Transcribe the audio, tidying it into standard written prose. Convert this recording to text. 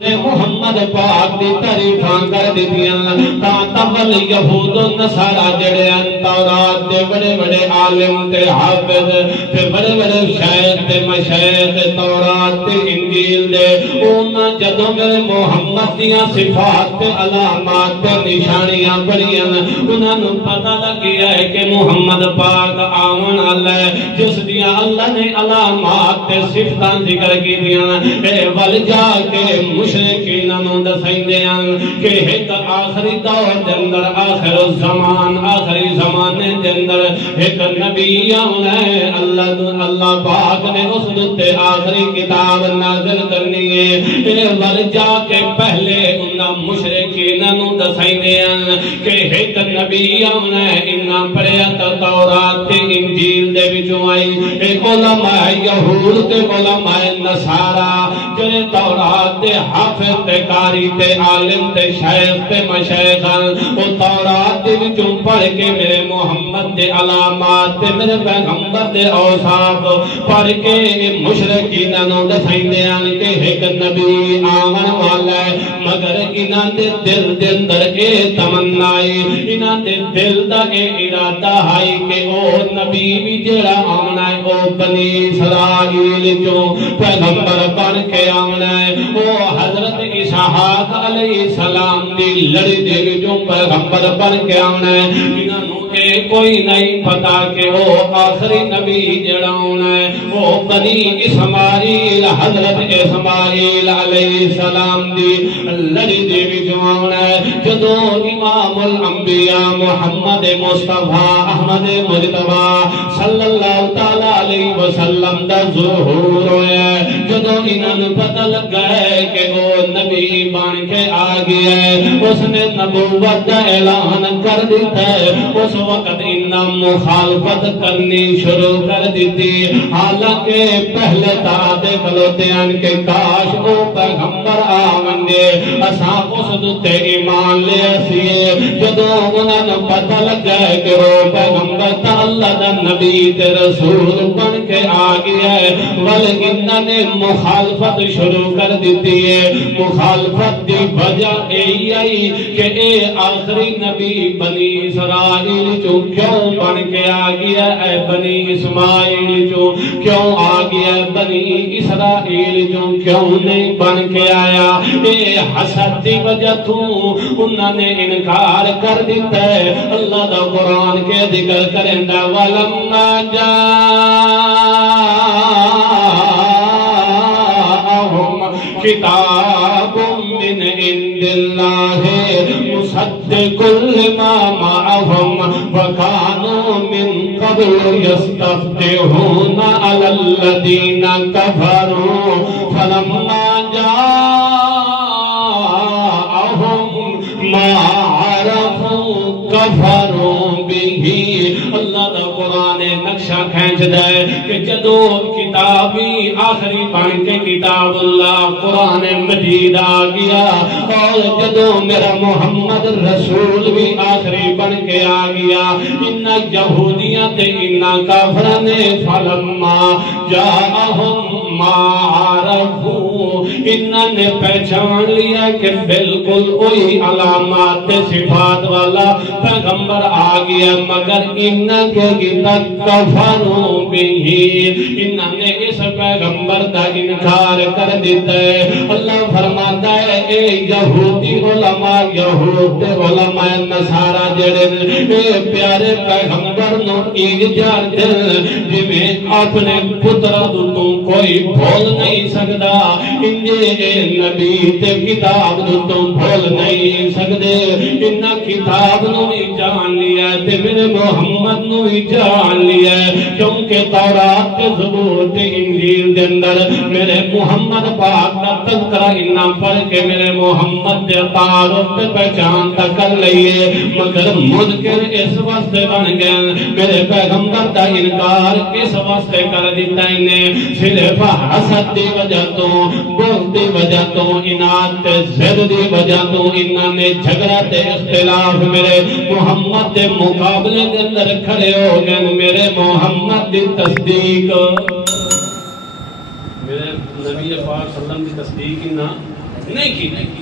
محمد پاک دی تعریفاں کر دتیاں تا تبل یہود و نصارا جڑے تورات دے بڑے بڑے عالم تے حافظ تے بڑے بڑے شیخ تے مشائخ تورات تے انجیل دے انہاں جدوں میرے محمد دیاں صفات تے علامات تے نشانیاں پڑھیاں انہاں نوں پتہ لگیا ہے کہ محمد پاک آون والا ہے جس دیاں اللہ نے علامات تے صفتاں ذکر کیتیاں اے ول جا کے مشرکین نوں دسائندے ہیں کہ ایک آخری دور دے اندر آخر الزمان آخری زمانے دے اندر ایک نبی آنا ہے اللہ پاک نے اس دے آخری کتاب نازل کرنی ہے اے ول جا کے پہلے انہاں مشرکین نوں دسائندے ہیں کہ ایک نبی آنا ہے انہاں پڑھیا تورات تے انجیل دے وچوں آئی اے علماء یہود تے علماء نصارا جڑے تورات تے حافظ تے قاری تے عالم تے شیخ تے مشائخ او تورات دے وچوں پڑھ کے میرے محمد دے علامات تے میرے پیغمبر دے اوصاف پڑھ کے مشرکین نوں دسائندے ہیں کہ ایک نبی آون والا ہے مگر انہاں دے دل دے اندر اے تمنا ہے انہاں دے دل دا اے ارادہ ہے کہ او نبی بھی جڑا آونا ہے او بنی اسرائیل جو پیغمبر بن کے آونا ہے او حضرت اسحاق علیہ السلام دی لڑی دے جو پیغمبر بن کے آونا ہے انہاں نوں اے کوئی نہیں پتا کہ وہ آخری نبی جڑا ہونا ہے وہ بنی اسماعیل حضرت اسماعیل علیہ السلام دی لڑی دے وچ آونا ہے جدوں امام الانبیاء محمد مصطفیٰ احمد مجتبی صلی اللہ تعالی علیہ وسلم دا ظہور ہویا ہے جدوں انہاں نوں پتہ لگا ہے کہ وہ نبی بن کے آ گیا ہے اس نے نبوت کا اعلان کر دیتا ہے اس وقت انہاں مخالفت کرنی شروع کر دیتی حالانکہ پہلے دے کھلوتے ہیں کہ کاش وہ پیغمبر آوندے اساں اس تے ایمان لے اسیے جدوں انہاں نوں پتہ لگا ہے کہ وہ پیغمبر تا اللہ دا نبی تے رسول بن کے آ گیا ہے بلکہ انہاں نے مخالفت شروع کر دیتی ہے مخالفت دی وجہ یہی آئی کہ اے آخری نبی بنی اسرائیل جو کیوں بن کے آ گیا اے بنی اسماعیل جو کیوں آ گیا بنی اسرائیل جو کیوں نہیں بن کے آیا اے حسد دی وجہ تو انہوں نے انکار کر دیتا ہے اللہ دا قرآن کے ذکر کرندہ وَلَمَّا کتاب من عند اللہ مصدق لما معهم وكانوا من قبل يستفتحون على الذين كفروا فلما جاءهم ما عرفوا كفروا به اللہ دا قرآن نقشہ کھینچ دے کہ جدو کتابی آخری بن کے کتاب اللہ قرآن مجید آ گیا اور جدو میرا محمد رسول بھی آخری بن کے آ گیا انہا یہودیاں تے انہا کافران فلما جاءہم ما عرفو انہا نے پہچان لیا کہ بالکل وہی علامات صفات والا پیغمبر آ گیا مگر انہا کے تک کفروا بھی انہا نے اس پیغمبر کا انکار کر دیتا ہے اللہ فرماتا ہے اے یہودی علماء یہود علماء نصارا جڑے اے پیارے پیغمبر نو ایک جان دل جویں اپنے پتر تو کوئی بھول نہیں سکدا انجے نبی تے کتاب تو بھول نہیں سکدے انہاں کتاب نو بھی جان لیا تے میرے محمد نو بھی جان لیا کیونکہ تورات کے زبور تے انجیل دے اندر میرے محمد پاک کا تذکرہ انہاں پڑھ کے میرے محمد دے تعارف تے پہچان تک کر لئیے مگر منکر اس واسطے بن گئے میرے پیغمبر کا انکار اس واسطے کر دیتا انہیں صرف حسد دی وجہ تو بغض دی وجہ تو اناد تے زد دی وجہ تو انہاں نے جھگڑا تے اختلاف میرے محمد دے مقابلے کے اندر کھڑے ہو گئے میرے محمد دی تصدیق میرے نبی پاک صلی اللہ علیہ وسلم کی تصدیق نہ نہیں کی